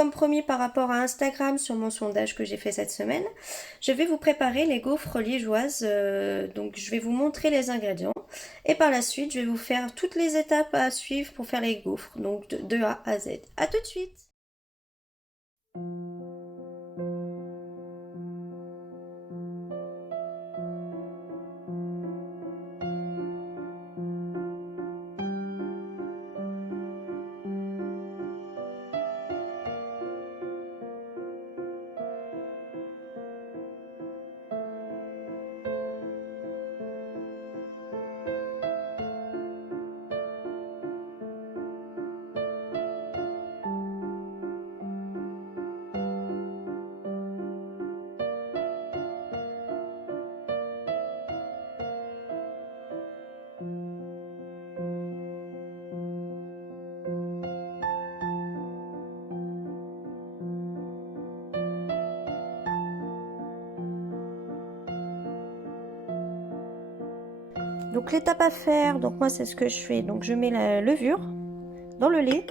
comme promis par rapport à Instagram sur mon sondage que j'ai fait cette semaine, je vais vous préparer les gaufres liégeoises. Donc je vais vous montrer les ingrédients et par la suite je vais vous faire toutes les étapes à suivre pour faire les gaufres, donc de A à Z. A tout de suite! Donc l'étape à faire, donc moi c'est ce que je fais, donc je mets la levure dans le lait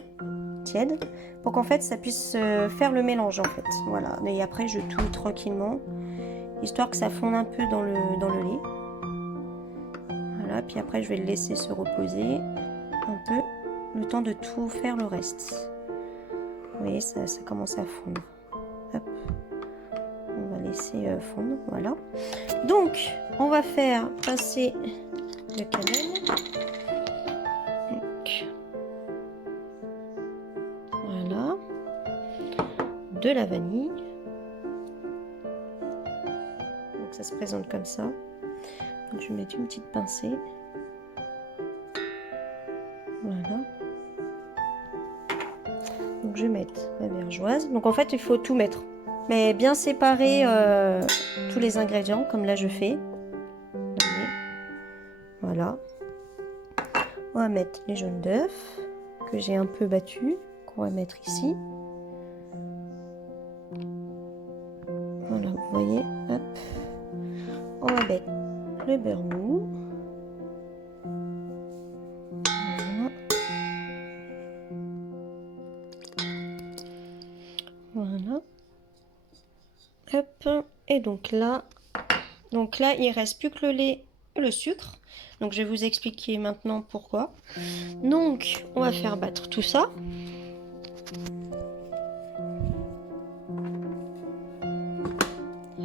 tiède pour qu'en fait ça puisse faire le mélange en fait, voilà, et après je touille tranquillement histoire que ça fonde un peu dans le lait, voilà, puis après je vais le laisser se reposer un peu, le temps de tout faire le reste. Vous voyez, ça commence à fondre. Hop. On va laisser fondre, voilà. Donc on va faire passer de cannelle. Donc, voilà. De la vanille. Donc ça se présente comme ça. Donc, je vais mettre une petite pincée. Voilà. Donc je vais mettre la vergeoise. Donc en fait il faut tout mettre. Mais bien séparer tous les ingrédients comme là je fais. Voilà. On va mettre les jaunes d'œufs que j'ai un peu battus, qu'on va mettre ici. Voilà, vous voyez, hop. On va mettre le beurre mou. Voilà. Voilà. Hop. Et donc là, il reste plus que le lait et le sucre. Donc je vais vous expliquer maintenant pourquoi. Donc on va faire battre tout ça.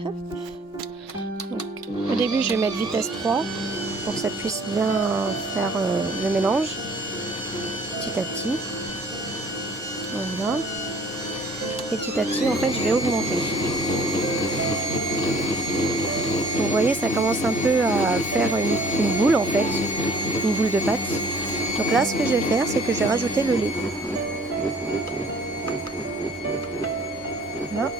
Hop. Donc, au début je vais mettre vitesse 3 pour que ça puisse bien faire le mélange petit à petit. Voilà. Et petit à petit en fait je vais augmenter. Donc, vous voyez, ça commence un peu à faire une boule en fait, une boule de pâte. Donc là, ce que je vais faire, c'est que je vais rajouter le lait. Là.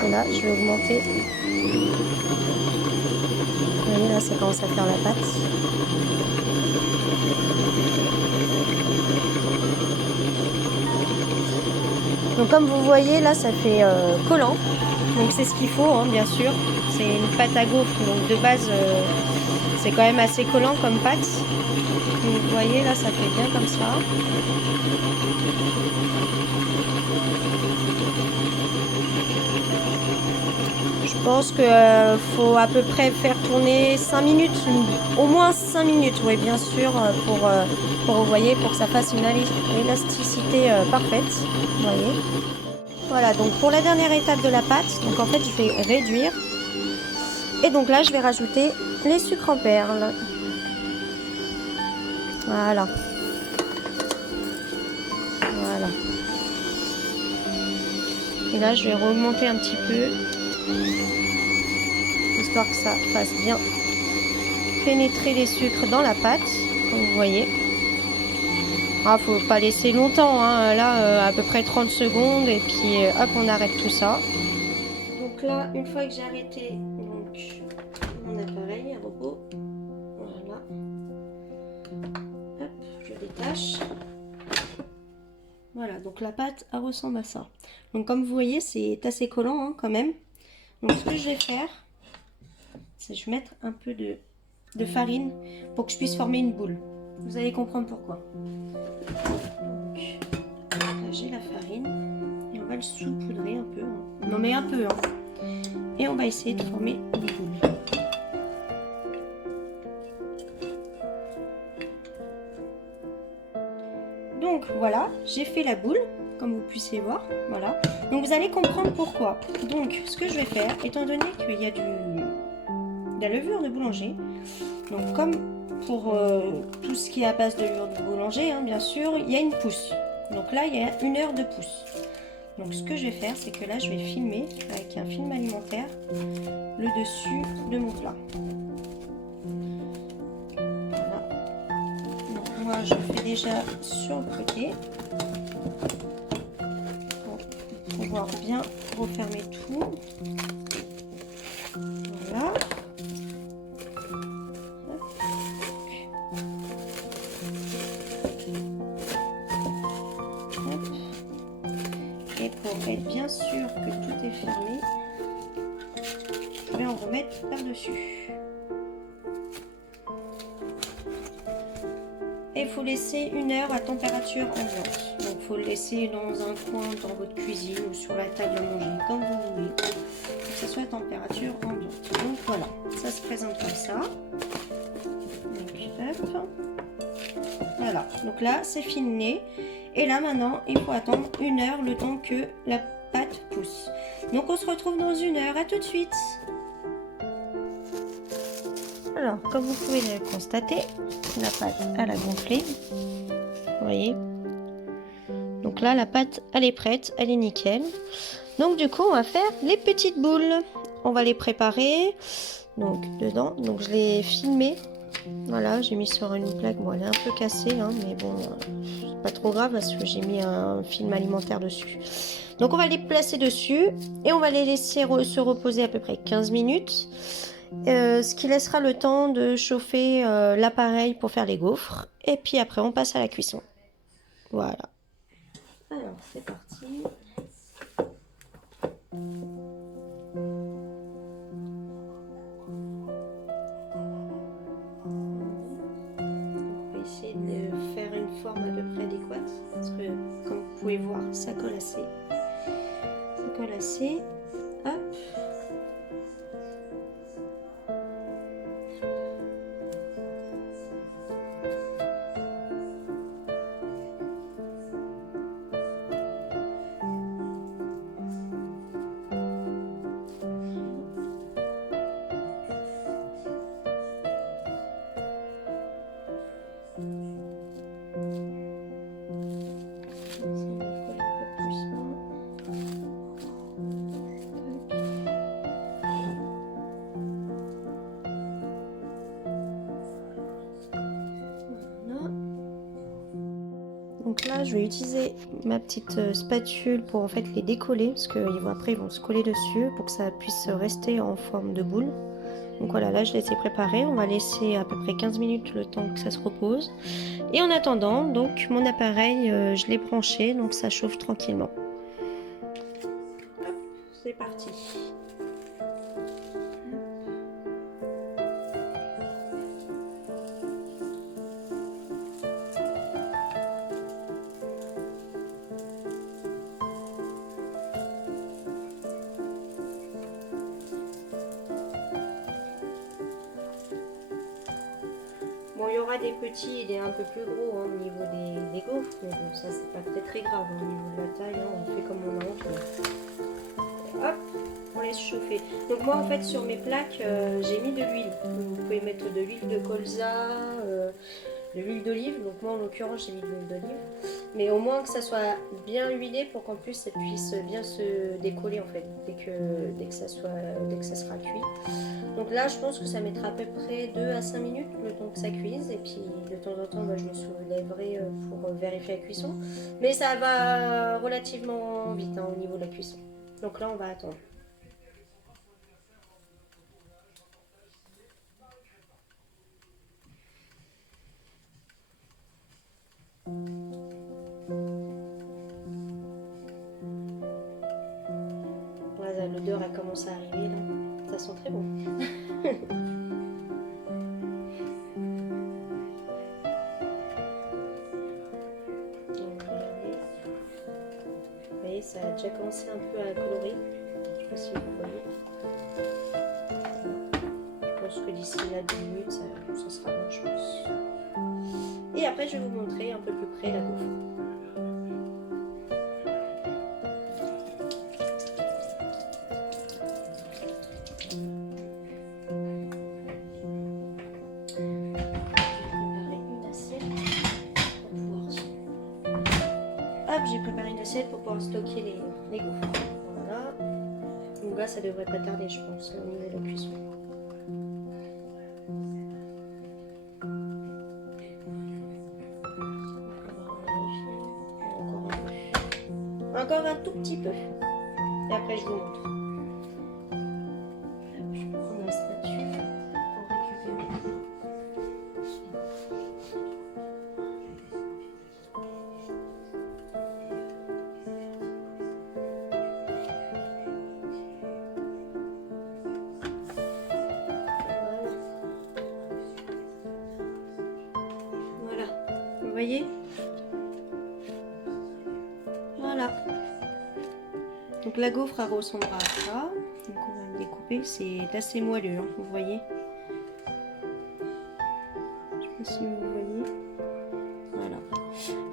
Voilà. Et là, je vais augmenter. Vous voyez, là, ça commence à faire la pâte. Donc comme vous voyez là ça fait collant, donc c'est ce qu'il faut hein, bien sûr, c'est une pâte à gaufres donc de base c'est quand même assez collant comme pâte, donc vous voyez là ça fait bien comme ça. Je pense qu'il faut à peu près faire tourner 5 minutes, au moins 5 minutes, oui bien sûr, pour vous voyez, pour que ça fasse une élasticité parfaite, vous voyez. Voilà, donc pour la dernière étape de la pâte, donc en fait je vais réduire, et donc là je vais rajouter les sucres en perles. Voilà. Voilà. Et là je vais augmenter un petit peu. Histoire que ça fasse bien pénétrer les sucres dans la pâte, comme vous voyez. Ah, faut pas laisser longtemps, hein. Là à peu près 30 secondes et puis hop on arrête tout ça. Donc là une fois que j'ai arrêté donc, mon appareil à robot, voilà, hop je détache. Voilà, donc la pâte elle ressemble à ça. Donc comme vous voyez c'est assez collant hein, quand même. Donc ce que je vais faire, c'est que je vais mettre un peu de farine pour que je puisse former une boule. Vous allez comprendre pourquoi. Donc là j'ai la farine et on va le saupoudrer un peu. On en met un peu, hein. Et on va essayer de former une boule. Donc voilà, j'ai fait la boule, comme vous puissiez voir, voilà. Donc vous allez comprendre pourquoi. Donc ce que je vais faire, étant donné qu'il y a de la levure de boulanger, donc comme pour tout ce qui est à base de levure de boulanger, hein, bien sûr, il y a une pousse. Donc là, il y a 1 heure de pousse. Donc ce que je vais faire, c'est que là, je vais filmer avec un film alimentaire le dessus de mon plat. Moi je fais déjà sur le côté pour pouvoir bien refermer tout. Voilà. Hop. Et pour être bien sûr que tout est fermé, je vais en remettre par-dessus. Et il faut laisser 1 heure à température ambiante. Donc il faut le laisser dans un coin dans votre cuisine ou sur la table à manger, comme vous voulez, pour que ça soit à température ambiante. Donc voilà, ça se présente comme ça. Donc, hop. Voilà, donc là c'est fini. Et là maintenant il faut attendre 1 heure le temps que la pâte pousse. Donc on se retrouve dans 1 heure, à tout de suite. Alors, comme vous pouvez le constater, la pâte, elle a gonflé. Vous voyez. Donc là, la pâte, elle est prête, elle est nickel. Donc du coup, on va faire les petites boules. On va les préparer. Donc dedans, donc je l'ai filmé. Voilà, j'ai mis sur une plaque. Bon, elle est un peu cassée, hein, mais bon, c'est pas trop grave parce que j'ai mis un film alimentaire dessus. Donc on va les placer dessus et on va les laisser se reposer à peu près 15 minutes. Ce qui laissera le temps de chauffer l'appareil pour faire les gaufres. Et puis après, on passe à la cuisson. Voilà. Alors, c'est parti. On va essayer de faire une forme à peu près adéquate. Parce que, comme vous pouvez voir, ça colle assez. Ça colle assez. Hop. Donc là, je vais utiliser ma petite spatule pour en fait les décoller parce qu'après ils vont se coller dessus pour que ça puisse rester en forme de boule. Donc voilà, là je les ai préparés. On va laisser à peu près 15 minutes le temps que ça se repose. Et en attendant, donc mon appareil, je l'ai branché, donc ça chauffe tranquillement. Hop, c'est parti. Bon, il y aura des petits et des un peu plus gros, hein, au niveau des gaufres, mais bon, ça c'est pas très grave, hein, au niveau de la taille, hein, on fait comme on a envie. Hop, on laisse chauffer. Donc moi en fait sur mes plaques, j'ai mis de l'huile. Vous pouvez mettre de l'huile de colza, de l'huile d'olive. Donc moi en l'occurrence j'ai mis de l'huile d'olive. Mais au moins que ça soit bien huilé pour qu'en plus ça puisse bien se décoller en fait dès que ça sera cuit. Donc là, je pense que ça mettra à peu près 2 à 5 minutes le temps que ça cuise. Et puis de temps en temps, je me soulèverai pour vérifier la cuisson. Mais ça va relativement vite, hein, au niveau de la cuisson. Donc là, on va attendre. Voilà, l'odeur l'odeur a commencé à arriver là. Ça sent très bon. Vous voyez, ça a déjà commencé un peu à colorer. Je sais pas si vous voyez. Je pense que d'ici là 10 minutes, ça sera bon, je pense. Et après, je vais vous montrer un peu plus près la gaufre. J'ai préparé une assiette pour pouvoir stocker les gaufres. Voilà. Donc là, ça devrait pas tarder, je pense, au niveau de la cuisson. Encore un tout petit peu. Et après, je vous montre. Je vais prendre la spatule pour récupérer. Vous voyez? Voilà. Donc la gaufre elle ressemblera à ça. Donc on va le découper. C'est assez moelleux, hein, vous voyez? Je sais pas si vous voyez. Voilà.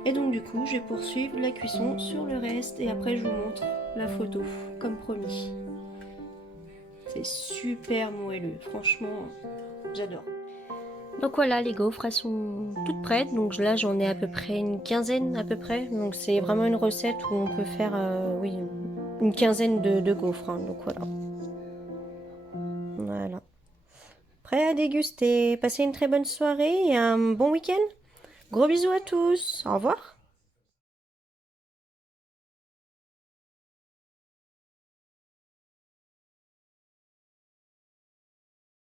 Et donc du coup, je vais poursuivre la cuisson sur le reste et après je vous montre la photo, comme promis. C'est super moelleux, franchement, j'adore. Donc voilà, les gaufres, elles sont toutes prêtes. Donc là, j'en ai à peu près une quinzaine à peu près. Donc c'est vraiment une recette où on peut faire, oui, une quinzaine de gaufres. Hein. Donc voilà. Voilà. Prêt à déguster. Passez une très bonne soirée et un bon week-end. Gros bisous à tous. Au revoir.